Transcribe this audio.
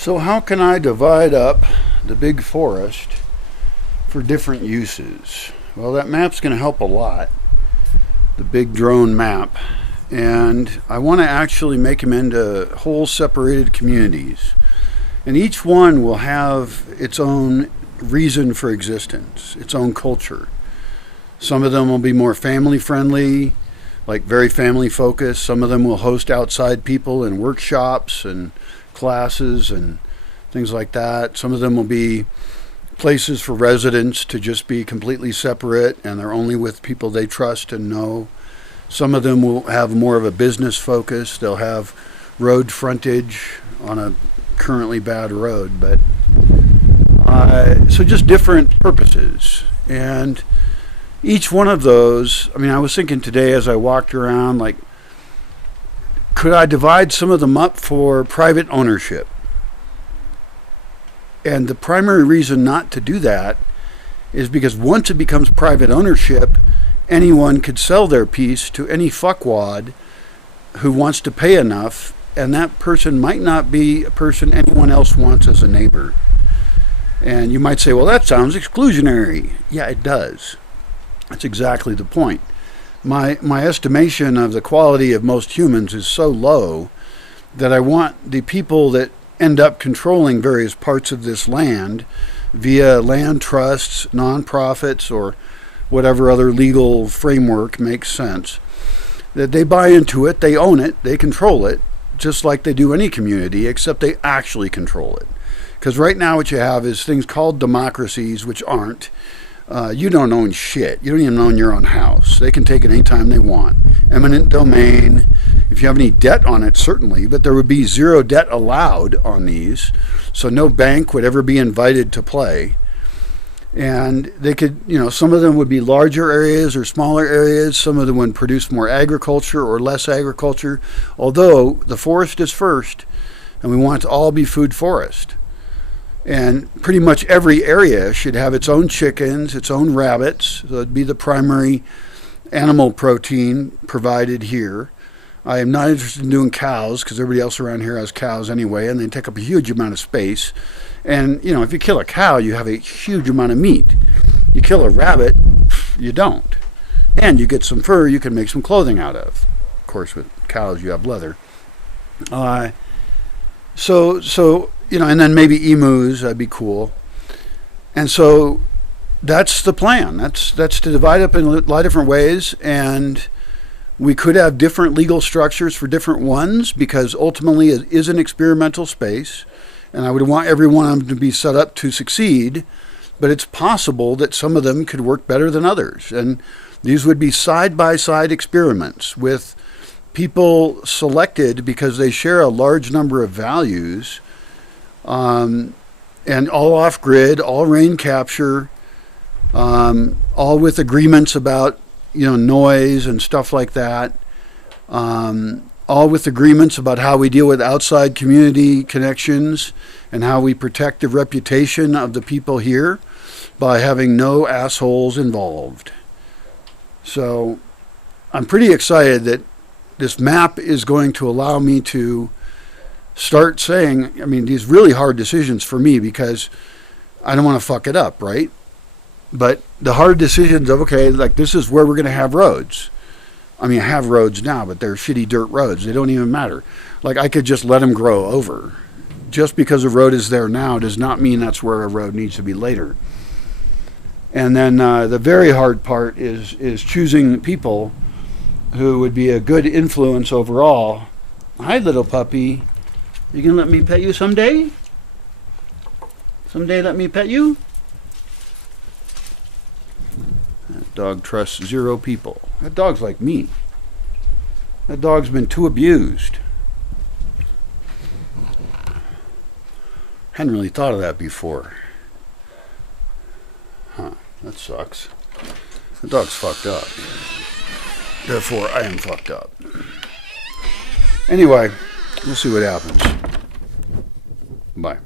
So how can I divide up the big forest for different uses? Well, that map's going to help a lot, the big drone map. And I want to actually make them into whole separated communities. And each one will have its own reason for existence, its own culture. Some of them will be more family friendly, like very family focused. Some of them will host outside people in workshops and classes and things like that. Some of them will be places for residents to just be completely separate and they're only with people they trust and know. Some of them will have more of a business focus. They'll have road frontage on a currently bad road, but so just different purposes. And each one of those, I was thinking today as I walked around, like, could I divide some of them up for private ownership? And the primary reason not to do that is because once it becomes private ownership, anyone could sell their piece to any fuckwad who wants to pay enough, and that person might not be a person anyone else wants as a neighbor. And you might say, well, that sounds exclusionary. Yeah, it does. That's exactly the point. My estimation of the quality of most humans is so low that I want the people that end up controlling various parts of this land via land trusts, nonprofits, or whatever other legal framework makes sense, that they buy into it, they own it, they control it, just like they do any community, except they actually control it. Because right now what you have is things called democracies, which aren't. You don't own shit. You don't even own your own house. They can take it anytime they want. Eminent domain. If you have any debt on it, certainly, but there would be zero debt allowed on these. So no bank would ever be invited to play. And they could, some of them would be larger areas or smaller areas. Some of them would produce more agriculture or less agriculture. Although the forest is first, and we want it to all be food forest. And pretty much every area should have its own chickens, its own rabbits. So it'd be the primary animal protein provided here. I am not interested in doing cows because everybody else around here has cows anyway, and they take up a huge amount of space. And, if you kill a cow, you have a huge amount of meat. You kill a rabbit, you don't. And you get some fur you can make some clothing out of. Of course, with cows, you have leather. And then maybe emus, that'd be cool. And so that's the plan. That's to divide up in a lot of different ways, and we could have different legal structures for different ones because ultimately it is an experimental space, and I would want every one of them to be set up to succeed, but it's possible that some of them could work better than others. And these would be side-by-side experiments with people selected because they share a large number of values, and all off-grid, all rain capture, all with agreements about noise and stuff like that, all with agreements about how we deal with outside community connections and how we protect the reputation of the people here by having no assholes involved. So I'm pretty excited that this map is going to allow me to start saying, these really hard decisions for me because I don't want to fuck it up, right? But the hard decisions of, okay, like this is where we're going to have roads. I have roads now, but they're shitty dirt roads. They don't even matter. Like I could just let them grow over. Just because a road is there now does not mean that's where a road needs to be later. And then the very hard part is choosing people who would be a good influence overall. Hi, little puppy. You gonna let me pet you someday? Someday let me pet you? That dog trusts zero people. That dog's like me. That dog's been too abused. Hadn't really thought of that before. Huh, that sucks. The dog's fucked up. Therefore, I am fucked up. Anyway, we'll see what happens. Bye.